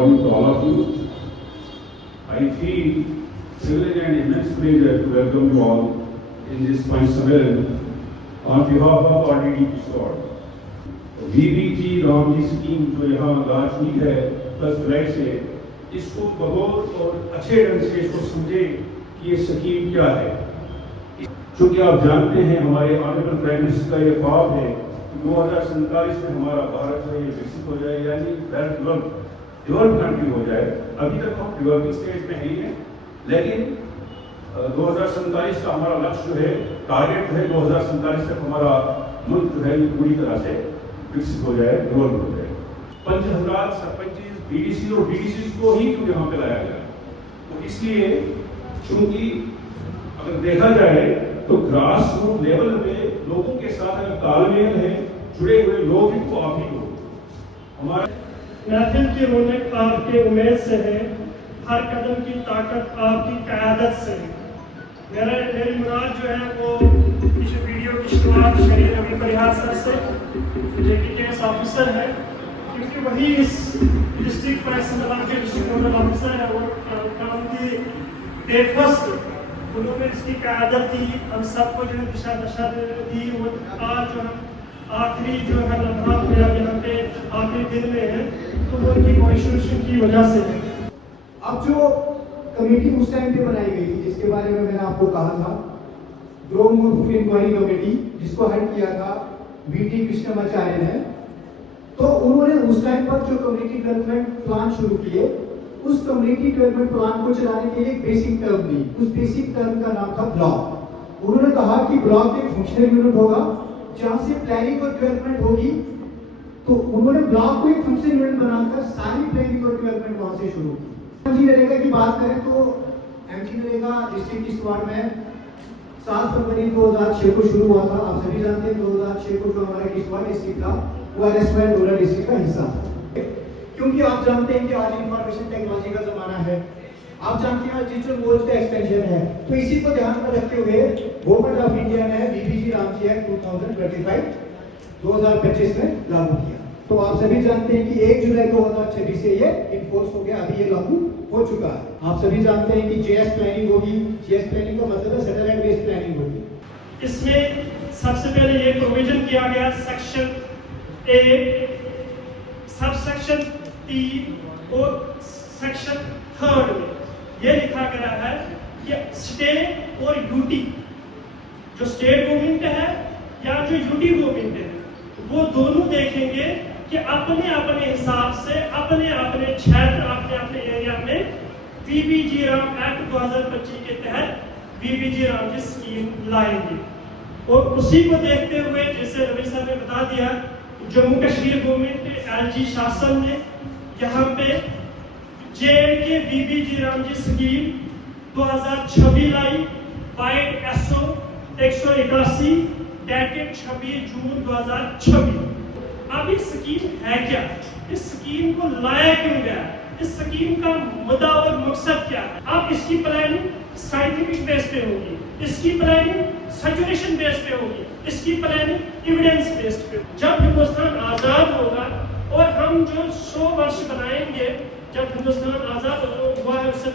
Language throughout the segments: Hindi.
morning to all of you. I feel privilege and immense pleasure to welcome you all in this functional on behalf of RDD Kishore. VBG Ramji scheme जो यहाँ लॉन्च हुई है 10 जुलाई से, इसको बहुत और अच्छे ढंग से इसको समझे कि ये स्कीम क्या है। क्योंकि आप जानते हैं हमारे ऑनरेबल प्राइम मिनिस्टर का ये ख्वाब है 2047 में हमारा भारत जो है विकसित हो जाए, यानी डेवलप कंट्री हो जाए। अभी तक हम डेवलपिंग स्टेज में ही हैं, लेकिन 2047 का हमारा लक्ष्य जो है, टारगेट है 2047 तक हमारा मुल्क जो है पूरी तरह से विकसित हो जाए, डेवलप हो जाए। 5000 सरपंच बीडीसी और डीडीसी को ही क्यों यहाँ पे लाया गया, तो इसलिए क्योंकि अगर देखा जाए तो ग्रास रूट लेवल पे लोगों के साथ अगर तालमेल है, जुड़े हुए लोग ही तो आप ही हो। हमारे महफिल की रौनक आपके उम्मीद से है, हर कदम की ताकत आपकी क़यादत से है। मेरी मुराद जो है वो इस वीडियो की शुरुआत शहीद रवि परिहार सर से, जो कि केस ऑफिसर है, क्योंकि वही इस डिस्ट्रिक्ट प्राइस के डिस्ट्रिक्ट नोडल ऑफिसर है। वो काम की बेफस्ट उन्होंने इसकी क़यादत दी, हम सबको जो दिशा दशा दी। वो आज जो हम आखिरी जो है लम्हा मेरा यहाँ पे आखिरी दिन में है, तो वो उनकी कोशिश की वजह से है। अब जो कमेटी उस टाइम पे बनाई गई थी, जिसके बारे में मैंने आपको कहा था, ग्रोथ इंक्वायरी कमेटी, जिसको हेड किया था वीटी कृष्णमाचार्य ने, तो उन्होंने उस टाइम पर जो कम्युनिटी डेवलपमेंट प्लान शुरू किए, उस कम्युनिटी डेवलपमेंट प्लान को चलाने के लिए एक बेसिक टर्म दी। उस बेसिक टर्म का नाम था ब्लॉक। उन्होंने कहा कि ब्लॉक एक फंक्शनल यूनिट होगा जहां से प्लानिंग और डेवलपमेंट होगी। तो उन्होंने ब्लॉक को एक फंक्शनल यूनिट बनाकर सारी प्लानिंग और डेवलपमेंट वहां से शुरू की। एमजी नरेगा की बात करें तो एमजी नरेगा डिस्ट्रिक्ट किश्तवाड़ में 7 फरवरी 2006 को शुरू हुआ था। आप सभी जानते हैं 2006 को जो हमारा किश्तवाड़ डिस्ट्रिक्ट था वो अरेस्टमेंट डोला डिस्ट्रिक्ट का हिस्सा था। क्योंकि आप जानते हैं कि आज इंफॉर्मेशन टेक्नोलॉजी का जमाना है, आप जानते हैं डिजिटल वर्ल्ड का एक्सपेंशन है, तो इसी को ध्यान में रखते हुए गवर्नमेंट ऑफ इंडिया ने बीबीजी रामजी एक्ट 2025 में लागू किया। तो आप सभी जानते हैं कि 1 जुलाई 2026 से ये इन्फोर्स हो गया, अभी ये लागू हो चुका है। आप सभी जानते हैं कि जेएस प्लानिंग होगी। जेएस प्लानिंग का मतलब है सैटेलाइट बेस्ड प्लानिंग होगी। इसमें सबसे पहले ये प्रोविजन किया गया सेक्शन ए, सब सेक्शन 3 और सेक्शन 3 में ये लिखा गया है कि स्टेट और यूटी, जो स्टेट गवर्नमेंट है या जो यूटी गवर्नमेंट है, वो दोनों देखेंगे कि अपने अपने हिसाब से अपने अपने क्षेत्र अपने अपने एरिया में बीबीजी राम एक्ट 2025 के तहत बीबीजी राम की स्कीम लाएंगे। और उसी को देखते हुए, जैसे रवि साहब ने बता दिया, जम्मू कश्मीर गवर्नमेंट एलजी शासन ने यहाँ पे J&K BBG Ram ji scheme 2026 लाई, वाइड एसओ 181 डेटेड 26 जून 2026। अब इस स्कीम है क्या, इस स्कीम को लाया क्यों गया, इस स्कीम का मुद्दा और मकसद क्या है। अब इसकी प्लानिंग साइंटिफिक बेस पे होगी, इसकी प्लानिंग सैचुरेशन बेस पे होगी, इसकी प्लानिंग एविडेंस बेस्ड पे। जब हिंदुस्तान आजाद होगा और हम जो 100 वर्ष बनाएंगे, जब हिंदुस्तान आजाद हुआ है उससे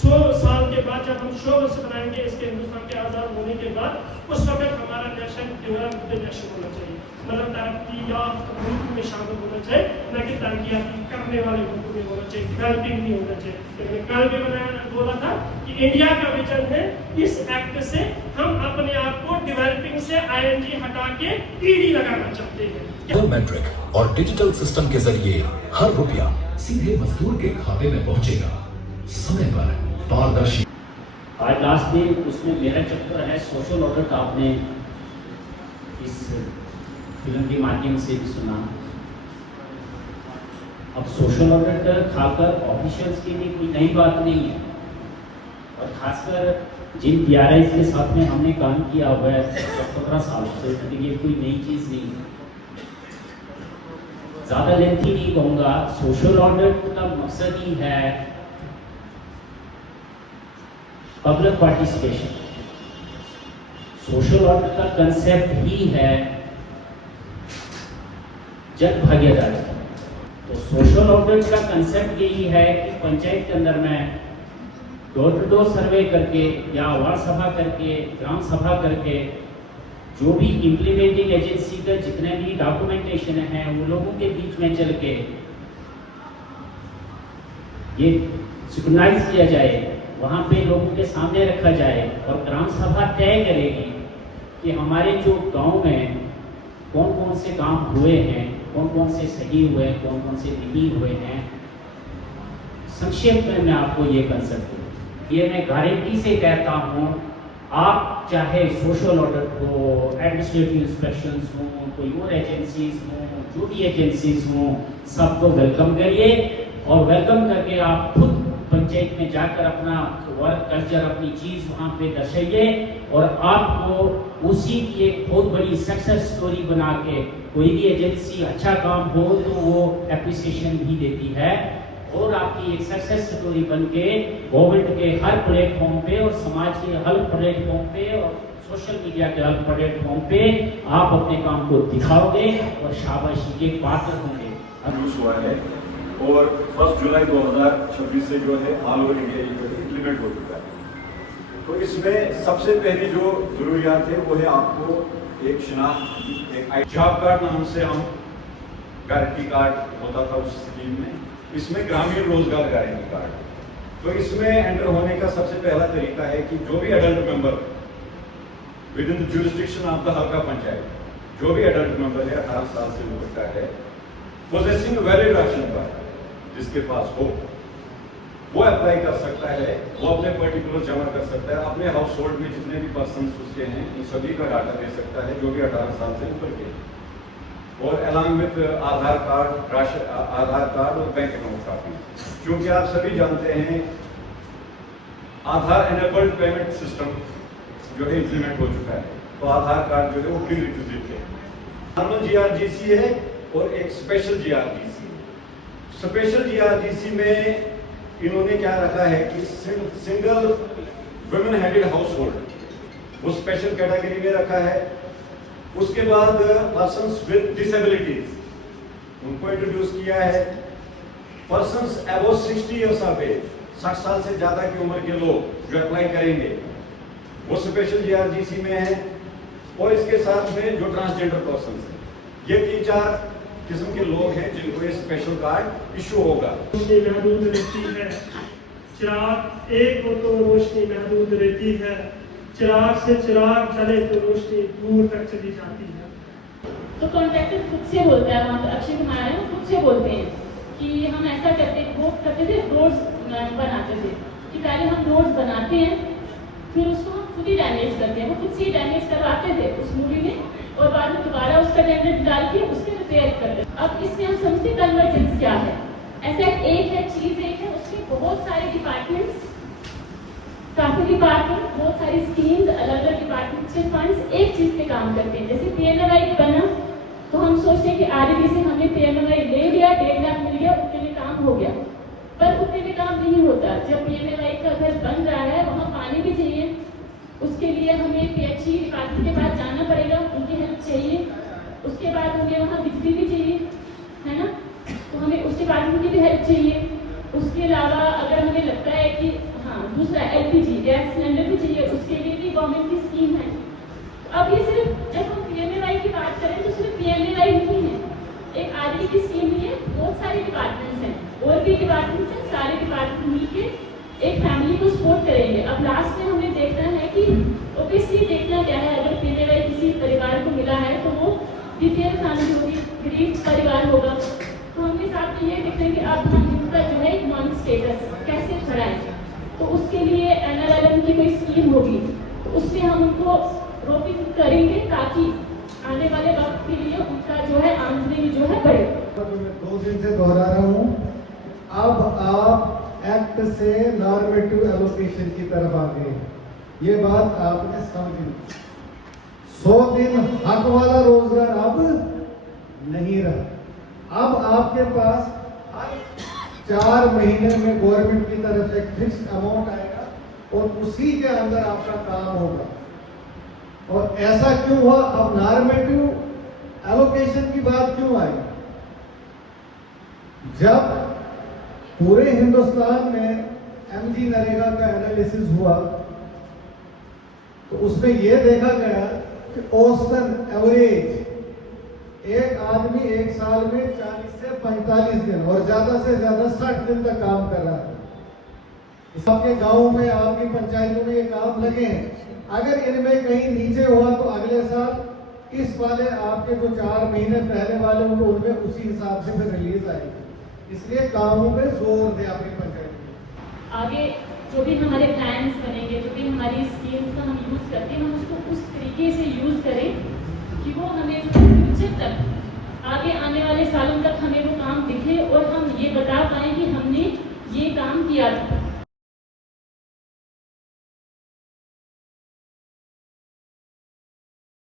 100 साल के बाद, जब हम 100 वर्ष बनाएंगे इसके हिंदुस्तान के आजाद होने के बाद, उस वक्त हमारा नेशन डेवलप्ड नेशन होना चाहिए, मतलब तरक्की या मुल्क में शामिल होना चाहिए, न कि तरक्की करने वाले मुल्क में होना चाहिए, डेवलपिंग नहीं होना चाहिए। कल भी बोला था कि इंडिया का विजन है इस एक्ट से हम अपने आप को डेवलपिंग से आईएनजी हटा के ईडी लगाना चाहते हैं। बायोमेट्रिक और डिजिटल सिस्टम के जरिए हर रुपया सीधे मजदूर के खाते में पहुंचेगा, समय पर, पारदर्शी। आज लास्ट डे उसमें मेरा चक्कर है सोशल ऑडिट, आपने इस फिल्म के माध्यम से भी सुना। अब सोशल ऑडिट खाकर ऑफिशियल्स के लिए कोई नई बात नहीं है, और खासकर जिन PRIs के साथ में हमने काम किया हुआ है 15 सालों से, तो ये कोई नई चीज़ नहीं है। ज़्यादा लेंथी नहीं कहूँगा, सोशल ऑडिट का मकसद ही है पब्लिक पार्टिसिपेशन। सोशल ऑडिट का कंसेप्ट ही है जन भागीदारी। तो सोशल ऑडिट का कंसेप्ट यही है कि पंचायत के अंदर में डोर टू डोर सर्वे करके या वार्ड सभा करके, ग्राम सभा करके, जो भी इम्प्लीमेंटिंग एजेंसी का जितने भी डॉक्यूमेंटेशन है वो लोगों के बीच में चल के ये सिक्योराइज किया जाए, वहाँ पे लोगों के सामने रखा जाए और ग्राम सभा तय करेगी कि हमारे जो गांव में कौन कौन से काम हुए हैं, कौन कौन से सही हुए हैं, कौन कौन से नहीं हुए हैं। संक्षेप में मैं आपको ये कंसेप्ट दूँ, ये मैं गारंटी से कहता हूँ, आप चाहे सोशल ऑडिट हो, एडमिनिस्ट्रेटिव इंस्पेक्शंस हो, कोई और एजेंसीज हो, जो भी एजेंसीज हो, सबको वेलकम करिए और वेलकम करके आप खुद पंचायत में जाकर अपना वर्क कल्चर, अपनी चीज वहाँ पे दर्शाइए और आपको उसी की एक बहुत बड़ी सक्सेस स्टोरी बना के, कोई भी एजेंसी अच्छा काम हो तो वो एप्रिसिएशन भी देती है और आपकी एक सक्सेस स्टोरी बन के गवर्नमेंट के हर प्लेटफॉर्म पे और समाज के हर प्लेटफॉर्म पे और सोशल मीडिया के हर प्लेटफॉर्म पे आप अपने काम को दिखाओगे और शाबाशी के पात्र होंगे। यूज हुआ है और 1 जुलाई 2026 से जो है ऑल ओवर इंडिया इम्प्लीमेंट हो चुका है। तो इसमें सबसे पहली जो जरूरियात है वो है आपको एक शनाख्त, एक जॉब कार्ड नाम से हम गारंटी कार्ड होता था उस स्कीम में, इसमें ग्रामीण रोजगार गारंटी कार्ड। तो इसमें एंटर होने का सबसे पहला तरीका है कि जो भी adult member with in the jurisdiction of the हल्का पंचायत, जो भी एडल्ट मेंबर है 18 साल से ऊपर का है, पोजेसिंग वैलिड राशन कार्ड जिसके पास हो, वो अप्लाई कर सकता है, वो अपने पर्टिकुलर जमा कर सकता है, अपने हाउस होल्ड में जितने भी पर्सन उसके हैं इन सभी का डाटा दे सकता है जो भी 18 साल से ऊपर के, और along with Aadhaar card, Aadhaar card और बैंक अकाउंट कॉपी। क्योंकि आप सभी जानते हैं आधार एनेबल्ड पेमेंट सिस्टम जो है इम्प्लीमेंट हो चुका है, तो आधार कार्ड जो है वो प्री रिक्विजिट है। नॉर्मल जीआरजीसी है और एक स्पेशल जीआरजीसी। स्पेशल जीआरजीसी में इन्होंने क्या रखा है कि single women headed household वो स्पेशल कैटेगरी में रखा है। उसके बाद पर्सन्स विद डिसेबिलिटीज उनको इंट्रोड्यूस किया है। Persons above 60 years of age, 60 साल से ज्यादा की उम्र के लोग जो अप्लाई करेंगे वो स्पेशल जीआरजीसी में है। और इसके साथ में जो ट्रांसजेंडर पर्सन है, ये 3-4 किस्म के लोग हैं जिनको ये स्पेशल कार्ड इशू होगा। रोशनी महदूद रहती है, चिराग एक हो तो रोशनी महदूद रहती है, चिराग से चिराग जले तो रोशनी दूर तक चली जाती है। तो कॉन्ट्रैक्टर खुद से बोलता है, वहाँ पे अक्षय कुमार है, वो खुद से बोलते हैं कि हम ऐसा करते, वो करते थे, रोड्स बनाते थे कि पहले हम रोड्स बनाते हैं फिर उसको हम खुद ही डैमेज करते हैं, वो खुद से ही डैमेज करवाते थे उस मूवी में और बाद में दोबारा उसका टेंडर डाल के उसके रिपेयर करते। अब इसमें हम समझते कन्वर्जेंस क्या है। ऐसा एक है, चीज एक है, उसमें बहुत सारे डिपार्टमेंट्स, काफी डिपार्टमेंट, बहुत सारी स्कीम्स, अलग अलग डिपार्टमेंट के फंड्स एक चीज पे काम करते हैं। जैसे पीएमएवाई बना तो हम सोचते हैं कि आरडीडी से हमने पीएमएवाई ले लिया, 1.5 लाख मिल गया, उतने में काम हो गया, पर उतने में काम नहीं होता। जब पीएमएवाई का घर बन रहा है वहाँ पानी भी चाहिए, उसके लिए हमें पीएचई डिपार्टमेंट के पास जाना पड़ेगा, उनकी हेल्प चाहिए। उसके बाद हमें वहाँ बिजली भी चाहिए, है ना, तो हमें उस डिपार्टमेंट की भी हेल्प चाहिए। उसके अलावा अगर हमें लगता है कि हाँ दूसरा एलपीजी गैस सिलेंडर भी चाहिए, उसके लिए भी गवर्नमेंट की स्कीम है। अब ये सिर्फ जब हम पीएमएवाई की बात करें तो सिर्फ पीएमएवाई नहीं है, एक आरडीडी की स्कीम भी है, बहुत सारे डिपार्टमेंट्स हैं और भी डिपार्टमेंट्स हैं, सारे डिपार्टमेंट मिलकर एक फैमिली को सपोर्ट करेंगे। अब लास्ट में हमें देखना है कि ओबियसली देखना क्या है, अगर पीएमएवाई किसी परिवार को मिला है तो वो बीपीएल फैमिली होगी, गरीब परिवार होगा, तो हमें साथ में ये देखते हैं कि अब हम इनका जो है इकोनॉमिक स्टेटस कैसे बढ़ाएं। तो उसके लिए एनआरएलएम की कोई स्कीम होगी तो उसमें हम उनको रोपिंग करेंगे ताकि आने वाले वक्त के लिए उनका जो है आमदनी जो है बढ़े। मैं 2 दिन से दोहरा रहा हूँ, अब आप एक्ट से नॉर्मेटिव एलोकेशन की तरफ आ गए हैं, ये बात आपने समझी। 100 दिन हक वाला रोजगार अब नहीं रहा। अब आपके पास हर 4 महीने में गवर्नमेंट की तरफ से एक फिक्स्ड अमाउंट आएगा और उसी के अंदर आपका काम होगा। और ऐसा क्यों हुआ, अब नॉर्मेटिव एलोकेशन की बात क्यों आई? जब पूरे हिंदुस्तान में एमजी नरेगा का एनालिसिस हुआ तो उसमें यह देखा गया कि औसतन एवरेज एक आदमी एक साल में 40 से 45 दिन और ज्यादा से ज्यादा 60 दिन तक काम कर रहा है। आपके गांव में, आपकी पंचायतों में ये काम लगे हैं। अगर इनमें कहीं नीचे हुआ तो अगले साल इस वाले आपके जो 4 महीने पहले वाले होंगे उनमें उसी हिसाब से फिर रिलीज आएगी। इसलिए कामों पे जोर दे आपकी पंचायत में। आगे जो भी हमारे प्लान्स बनेंगे, जो भी हमारी स्कीम्स का हम यूज़ करते हैं, हम उसको उस तरीके से यूज़ करें कि वो हमें फ्यूचर तक, आगे आने वाले सालों तक हमें वो काम दिखे और हम ये बता पाएँ कि हमने ये काम किया था।